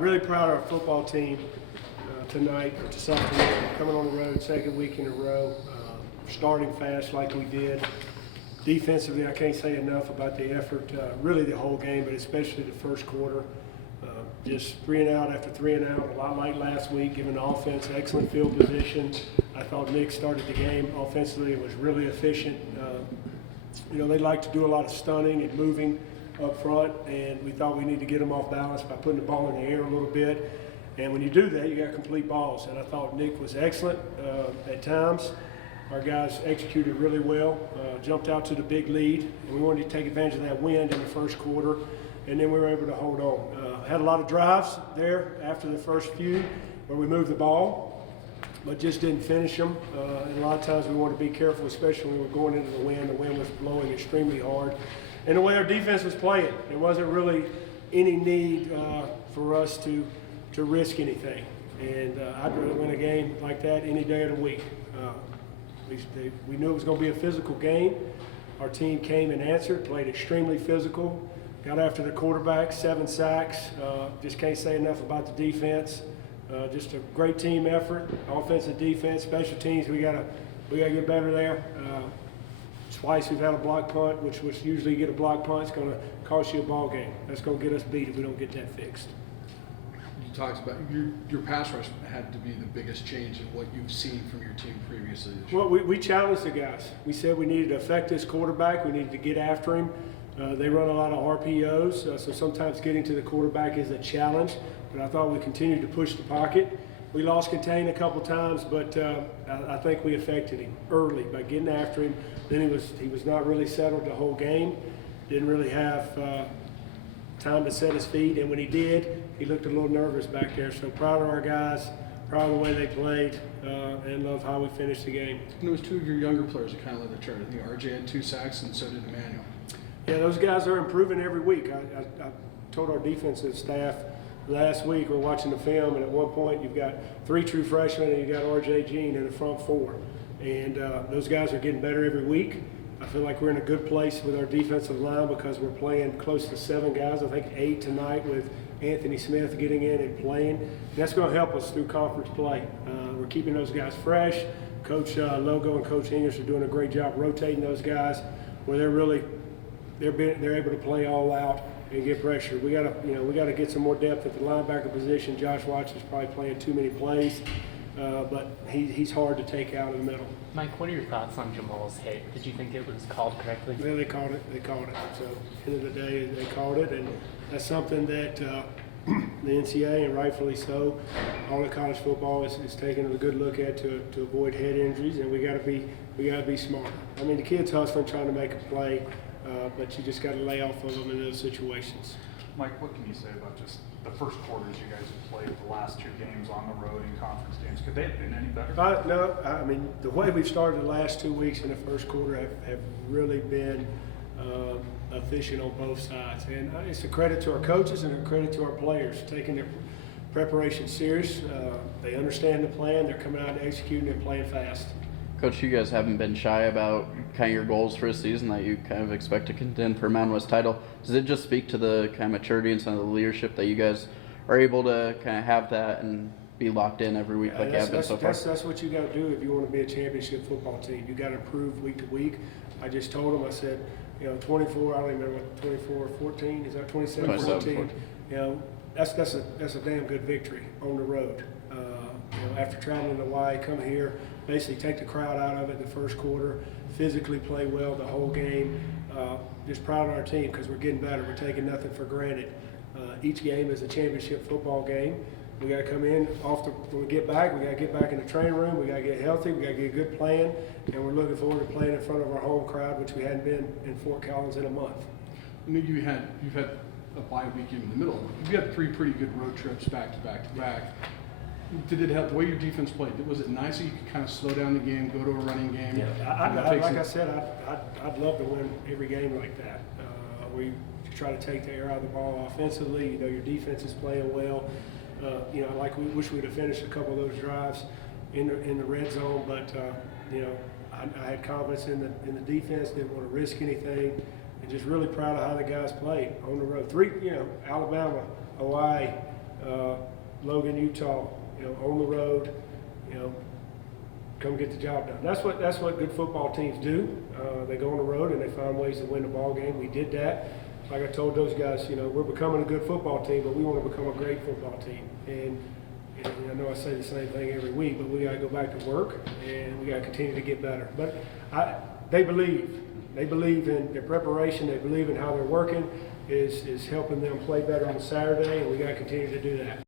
Really proud of our football team tonight, or this afternoon, coming on the road, second week in a row, starting fast like we did. Defensively, I can't say enough about the effort, really the whole game, but especially the first quarter. Just 3 and out after 3 and out, a lot like last week, giving the offense excellent field position. I thought Nick started the game offensively and was really efficient. They like to do a lot of stunning and moving up front, and we thought we need to get them off balance by putting the ball in the air a little bit. And when you do that, you got complete balls. And I thought Nick was excellent at times. Our guys executed really well, jumped out to the big lead, and we wanted to take advantage of that wind in the first quarter, and then we were able to hold on. Had a lot of drives there after the first few where we moved the ball, but just didn't finish them. And a lot of times we want to be careful, especially when we're going into the wind. The wind was blowing extremely hard. And the way our defense was playing, there wasn't really any need for us to risk anything. And I'd rather win a game like that any day of the week. We knew it was going to be a physical game. Our team came and answered, played extremely physical, got after the quarterback, 7 sacks. Just can't say enough about the defense. Just a great team effort, offensive, defense, special teams. We gotta get better there. Twice we've had a block punt, which usually you get a block punt, it's going to cost you a ball game. That's going to get us beat if we don't get that fixed. You talked about your pass rush had to be the biggest change in what you've seen from your team previously this year. Well, we challenged the guys. We said we needed to affect this quarterback. We needed to get after him. They run a lot of RPOs, so sometimes getting to the quarterback is a challenge. But I thought we continued to push the pocket. We lost contain a couple times, but I think we affected him early by getting after him. Then he was not really settled the whole game. Didn't really have time to set his feet, and when he did, he looked a little nervous back there. So proud of our guys, proud of the way they played, and love how we finished the game. And it was 2 of your younger players that kind of led the charge. I think RJ had 2 sacks, and so did Emmanuel. Yeah, those guys are improving every week. I told our defensive staff last week, we're watching the film, and at one point you've got 3 true freshmen and you've got RJ Jean in the front 4. And those guys are getting better every week. I feel like we're in a good place with our defensive line because we're playing close to 7 guys, I think 8 tonight with Anthony Smith getting in and playing. And that's going to help us through conference play. We're keeping those guys fresh. Coach Logo and Coach English are doing a great job rotating those guys where they're able to play all out and get pressure. We gotta get some more depth at the linebacker position. Josh Watson's probably playing too many plays, but he's hard to take out in the middle. Mike, what are your thoughts on Jamal's hit? Did you think it was called correctly? Yeah, they called it. So at the end of the day, they called it, and that's something that the NCAA, and rightfully so, all of college football is taking a good look at to avoid head injuries, and we gotta be smart. I mean, the kid's hustling, trying to make a play. But you just got to lay off of them in those situations. Mike, what can you say about just the first quarters you guys have played, the last 2 games on the road in conference games? Could they have been any better? No, I mean, the way we've started the last 2 weeks in the first quarter have really been efficient on both sides. And it's a credit to our coaches and a credit to our players, taking their preparation serious. They understand the plan. They're coming out and executing and playing fast. Coach, you guys haven't been shy about kind of your goals for a season that you kind of expect to contend for Mountain West title. Does it just speak to the kind of maturity and some of the leadership that you guys are able to kind of have that and be locked in every week like you have been so far? That's what you got to do if you want to be a championship football team. You got to improve week to week. I just told them, I said, 24, I don't even remember what, 24, 14, is that 27, 14? That's a damn good victory on the road. After traveling to Hawaii, come here, basically take the crowd out of it in the first quarter, physically play well the whole game. Just proud of our team because we're getting better. We're taking nothing for granted. Each game is a championship football game. We got to come in when we get back. We got to get back in the training room. We got to get healthy. We got to get a good plan, and we're looking forward to playing in front of our home crowd, which we hadn't been in Fort Collins in a month. You've had a bye week in the middle. You've had 3 pretty good road trips back to back to back. Did it help the way your defense played? Was it nice that you could kind of slow down the game, go to a running game? Yeah, like I said, I'd love to win every game like that. We try to take the air out of the ball offensively. Your defense is playing well. Like we wish we'd have finished a couple of those drives in the red zone, but I had confidence in the defense. Didn't want to risk anything, and just really proud of how the guys played on the road. 3, Alabama, Hawaii, Logan, Utah, on the road, come get the job done. That's what good football teams do. They go on the road and they find ways to win the ball game. We did that. Like I told those guys, we're becoming a good football team, but we want to become a great football team. And I know I say the same thing every week, but we got to go back to work and we got to continue to get better. But they believe in their preparation. They believe in how they're working is helping them play better on Saturday, and we got to continue to do that.